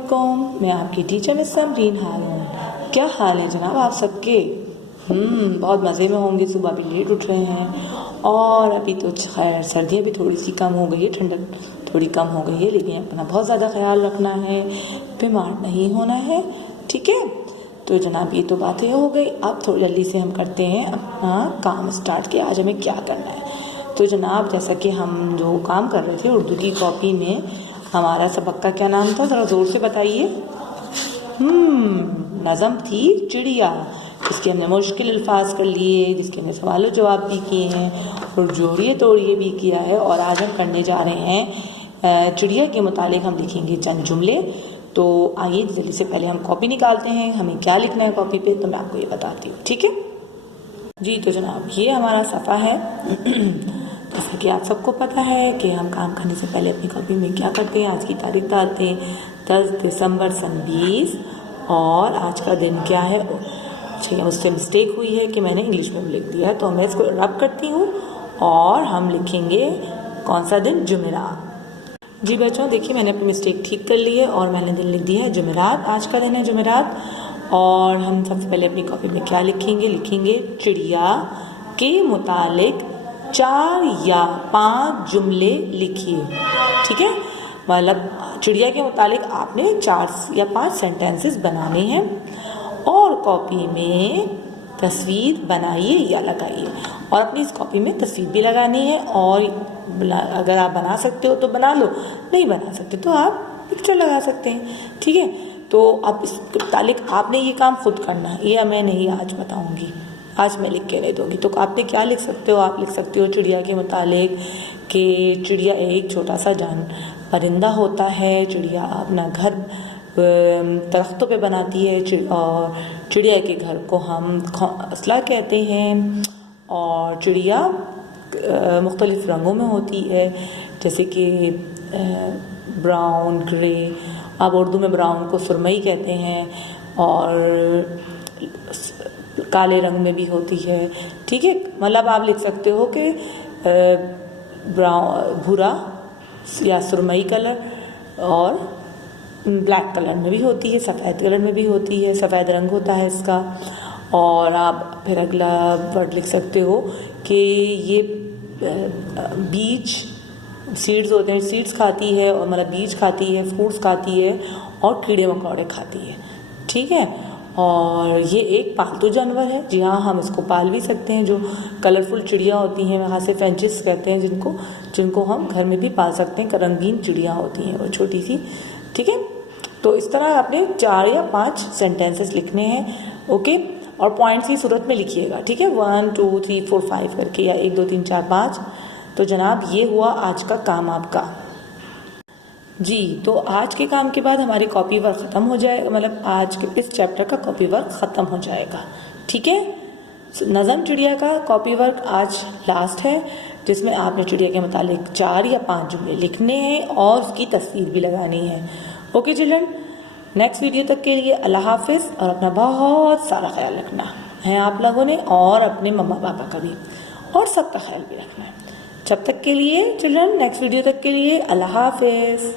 अस्सलामुअलैकुम, मैं आपकी टीचर मिस समरीन हारून। क्या हाल है जनाब आप सबके? बहुत मज़े में होंगे। सुबह भी लेट उठ रहे हैं और अभी तो खैर सर्दियाँ भी थोड़ी सी कम हो गई है, ठंडक थोड़ी कम हो गई है, लेकिन अपना बहुत ज़्यादा ख्याल रखना है, बीमार नहीं होना है, ठीक है। तो जनाब ये तो बातें हो गई। अब थोड़ी जल्दी से हम करते हैं अपना काम स्टार्ट कि आज हमें क्या करना है। तो जनाब जैसा कि हम जो काम कर रहे थे उर्दू की कॉपी में, हमारा सबक का क्या नाम था, ज़रा ज़ोर से बताइए। नज़म थी चिड़िया, जिसके हमने मुश्किल अल्फाज कर लिए, जिसके हमने सवाल जवाब भी किए हैं और जोड़िए तोड़िए भी किया है। और आज हम करने जा रहे हैं चिड़िया के मुतालिक हम लिखेंगे चंद जुमले। तो आइए जल्दी से पहले हम कॉपी निकालते हैं, हमें क्या लिखना है कॉपी पे तो मैं आपको ये बताती हूँ, ठीक है जी। तो जनाब ये हमारा सफ़ा है। जैसा कि आप सबको पता है कि हम काम करने से पहले अपनी कॉपी में क्या करते हैं, आज की तारीख डालते हैं 10 दिसंबर सन 20 और आज का दिन क्या है। अच्छा उससे मिस्टेक हुई है कि मैंने इंग्लिश में लिख दिया है, तो मैं इसको रब करती हूँ और हम लिखेंगे कौन सा दिन, जुमेरात। जी बच्चों देखिए मैंने अपनी मिस्टेक ठीक कर ली है और मैंने दिन लिख दिया है जुमेरात। आज का दिन है जुमेरात। और हम सबसे पहले अपनी कॉपी में क्या लिखेंगे चिड़िया के मुतालिक 4 या 5 जुमले लिखिए, ठीक है। मतलब चिड़िया के मुतालिक आपने 4 या 5 सेंटेंसेस बनाने हैं और कॉपी में तस्वीर बनाइए या लगाइए। और अपनी इस कॉपी में तस्वीर भी लगानी है और अगर आप बना सकते हो तो बना लो, नहीं बना सकते तो आप पिक्चर लगा सकते हैं, ठीक है। तो अब इस मुतालिक आपने ये काम खुद करना है, ये मैं नहीं आज बताऊंगी, आज मैं लिख के नहीं दूंगी। तो आपने क्या लिख सकते हो, आप लिख सकते हो चिड़िया के मुतालिक कि चिड़िया एक छोटा सा परिंदा होता है। चिड़िया अपना घर दरख्तों पे बनाती है और चिड़िया के घर को हम घोंसला कहते हैं। और चिड़िया मुख्तलिफ रंगों में होती है, जैसे कि ब्राउन, ग्रे, आप उर्दू में ब्राउन को सुरमई कहते हैं, और काले रंग में भी होती है, ठीक है। मतलब आप लिख सकते हो कि ब्राउन, भूरा या सुरमई कलर, और ब्लैक कलर में भी होती है, सफ़ेद कलर में भी होती है, सफ़ेद रंग होता है इसका। और आप फिर अगला वर्ड लिख सकते हो कि ये बीज, सीड्स होते हैं, सीड्स खाती है, और मतलब बीज खाती है, फ्रूट्स खाती है और कीड़े मकोड़े खाती है, ठीक है। और ये एक पालतू जानवर है, जी हाँ, हम इसको पाल भी सकते हैं। जो कलरफुल चिड़िया होती हैं, वहाँ से फेंचिस कहते हैं जिनको हम घर में भी पाल सकते हैं। रंगीन चिड़िया होती हैं वो छोटी सी, ठीक है। तो इस तरह आपने 4 या 5 सेंटेंसेस लिखने हैं, ओके। और पॉइंट्स की सूरत में लिखिएगा, ठीक है, 1 2 3 4 5 करके, या 1 2 3 4 5। तो जनाब ये हुआ आज का काम आपका जी। तो आज के काम के बाद हमारी कॉपी वर्क ख़त्म हो जाएगा, मतलब आज के इस चैप्टर का कॉपी वर्क ख़त्म हो जाएगा, ठीक है। नज़म चिड़िया का कॉपी वर्क आज लास्ट है, जिसमें आपने चिड़िया के मुतालिक 4 या 5 जुमले लिखने हैं और उसकी तस्वीर भी लगानी है, ओके चिल्ड्रन। नेक्स्ट वीडियो तक के लिए अल्लाह हाफिज़, और अपना बहुत सारा ख्याल रखना है आप लोगों ने, और अपने मम्मा पापा का भी, और सबका ख्याल भी रखना है। जब तक के लिए चिल्ड्रन, नेक्स्ट वीडियो तक के लिए अल्लाह हाफिज़।